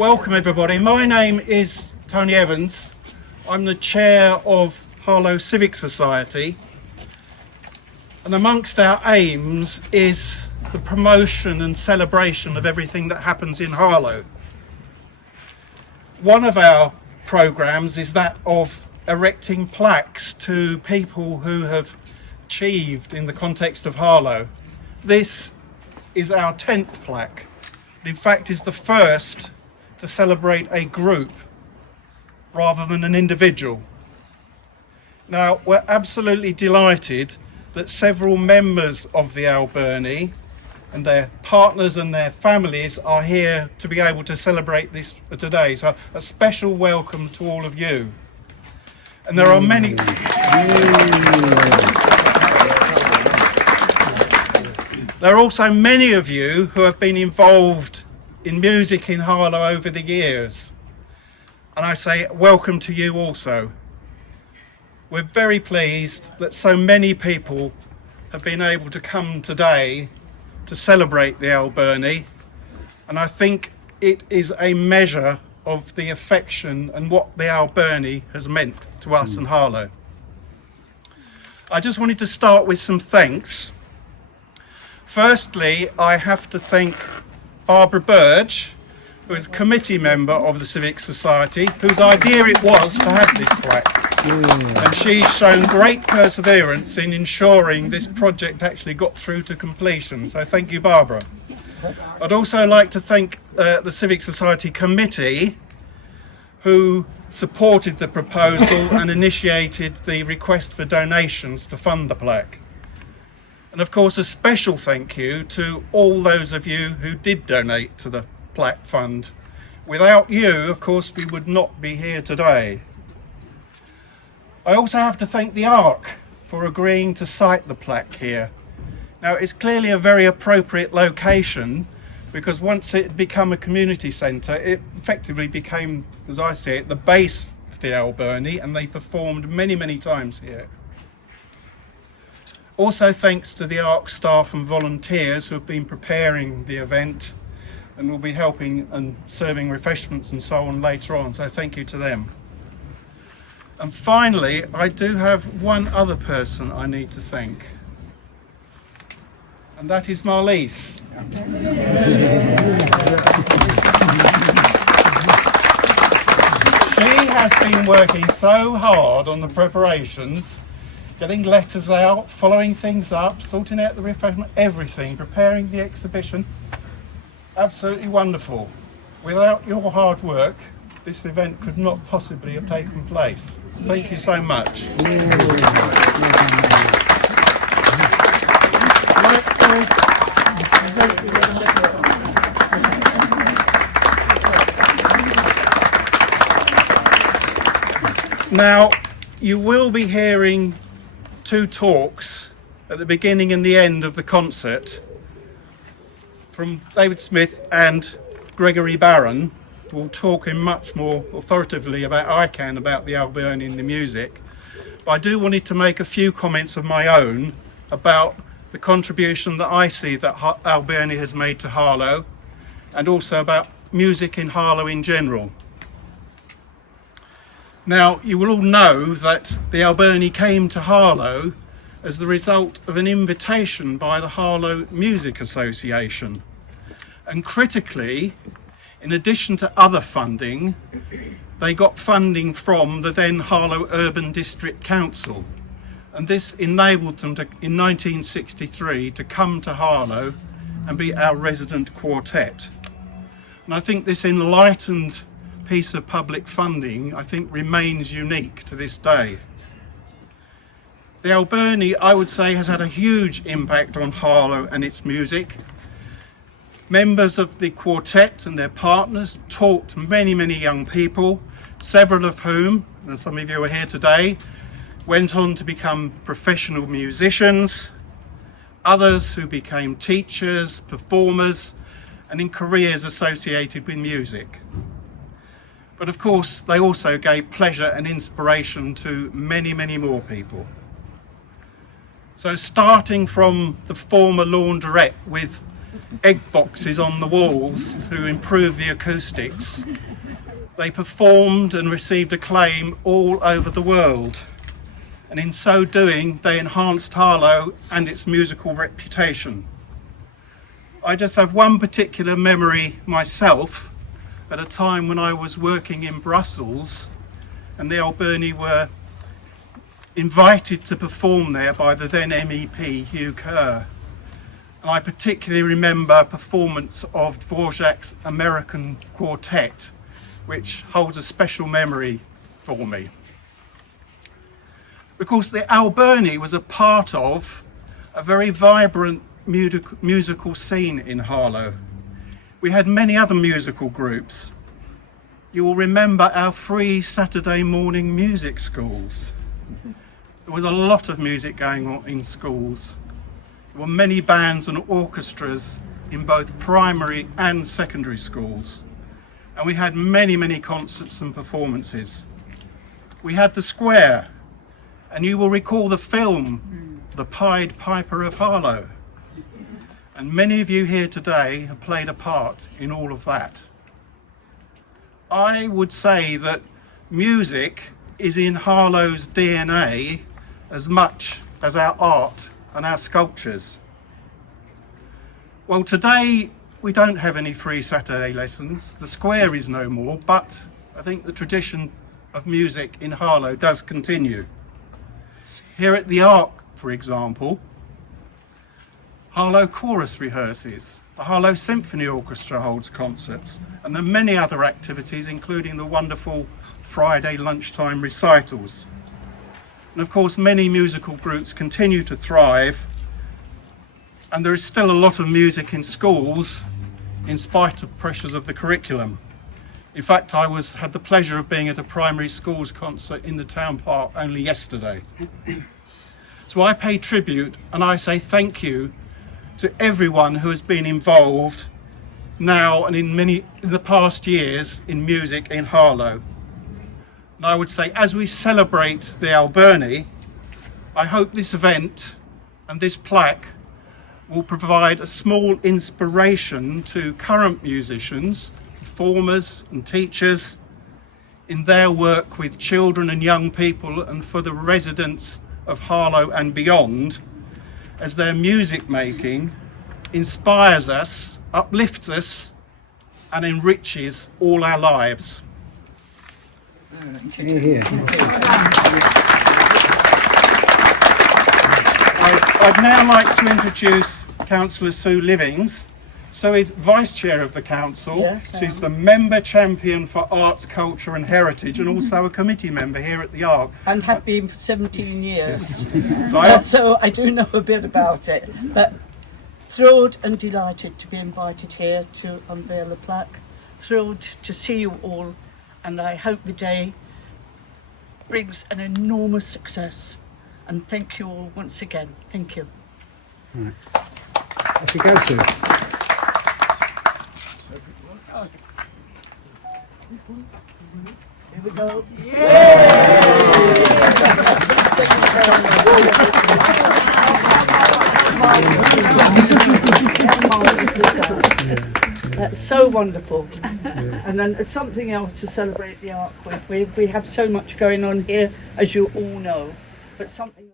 Welcome everybody. My name is Tony Evans. I'm the chair of Harlow Civic Society, and amongst our aims is the promotion and celebration of everything that happens in Harlow. One of our programs is that of erecting plaques to people who have achieved in the context of Harlow. This is our 10th plaque. It in fact is the first to celebrate a group rather than an individual. Now, we're absolutely delighted that several members of the Alberni and their partners and their families are here to be able to celebrate this today. So a special welcome to all of you. And there are many... There are also many of you who have been involved in music in Harlow over the years. And I say welcome to you also. We're very pleased that so many people have been able to come today to celebrate the Alberni. And I think it is a measure of the affection and what the Alberni has meant to us in Harlow. I just wanted to start with some thanks. Firstly, I have to thank Barbara Burge, who is a committee member of the Civic Society, whose idea it was to have this plaque. And she's shown great perseverance in ensuring this project actually got through to completion. So thank you, Barbara. I'd also like to thank the Civic Society committee, who supported the proposal and initiated the request for donations to fund the plaque. And of course, a special thank you to all those of you who did donate to the plaque fund. Without you, of course, we would not be here today. I also have to thank the ARC for agreeing to site the plaque here. Now, it's clearly a very appropriate location, because once it had become a community centre, it effectively became, as I see it, the base of the Alberni, and they performed many, many times here. Also thanks to the ARC staff and volunteers who have been preparing the event and will be helping and serving refreshments and so on later on, so thank you to them. And finally, I do have one other person I need to thank, and that is Marliese. She has been working so hard on the preparations, getting letters out, following things up, sorting out the refreshment, everything, preparing the exhibition. Absolutely wonderful. Without your hard work, this event could not possibly have taken place. Thank you so much. Now, you will be hearing two talks at the beginning and the end of the concert from David Smith and Gregory Barron, who will talk in much more authoritatively about the Alberni and the music. But I do wanted to make a few comments of my own about the contribution that I see that Alberni has made to Harlow, and also about music in Harlow in general. Now, you will all know that the Alberni came to Harlow as the result of an invitation by the Harlow Music Association. And critically, in addition to other funding, they got funding from the then Harlow Urban District Council. And this enabled them to, in 1963, to come to Harlow and be our resident quartet. And I think this enlightened piece of public funding, I think, remains unique to this day. The Alberni, I would say, has had a huge impact on Harlow and its music. Members of the quartet and their partners taught many, many young people, several of whom, and some of you are here today, went on to become professional musicians, others who became teachers, performers, and in careers associated with music. But of course, they also gave pleasure and inspiration to many, many more people. So starting from the former launderette with egg boxes on the walls to improve the acoustics, they performed and received acclaim all over the world. And in so doing, they enhanced Harlow and its musical reputation. I just have one particular memory myself at a time when I was working in Brussels and the Alberni were invited to perform there by the then MEP Hugh Kerr. And I particularly remember a performance of Dvorak's American Quartet, which holds a special memory for me. Of course, the Alberni was a part of a very vibrant musical scene in Harlow. We had many other musical groups. You will remember our free Saturday morning music schools. There was a lot of music going on in schools. There were many bands and orchestras in both primary and secondary schools. And we had many, many concerts and performances. We had the Square, and you will recall the film, The Pied Piper of Harlow. And many of you here today have played a part in all of that. I would say that music is in Harlow's DNA as much as our art and our sculptures. Well, today we don't have any free Saturday lessons. The Square is no more, but I think the tradition of music in Harlow does continue. Here at the Ark, for example, Harlow Chorus rehearses, the Harlow Symphony Orchestra holds concerts, and there are many other activities, including the wonderful Friday lunchtime recitals. And of course, many musical groups continue to thrive, and there is still a lot of music in schools in spite of pressures of the curriculum. In fact, I had the pleasure of being at a primary schools concert in the town park only yesterday. So I pay tribute and I say thank you to everyone who has been involved now and in the past years in music in Harlow. And I would say, as we celebrate the Alberni, I hope this event and this plaque will provide a small inspiration to current musicians, performers and teachers in their work with children and young people, and for the residents of Harlow and beyond, as their music making inspires us, uplifts us and enriches all our lives. I'd now like to introduce Councillor Sue Livings. Sue is Vice Chair of the Council. Yes, she's the Member Champion for Arts, Culture and Heritage, and also a committee member here at the Ark. And have been for 17 years. So I do know a bit about it. But thrilled and delighted to be invited here to unveil the plaque. Thrilled to see you all, and I hope the day brings an enormous success. And thank you all once again. Thank you. Right. Off you go, Sue. Here we go. That's so wonderful. And then something else to celebrate the Ark with. We have so much going on here, as you all know, but something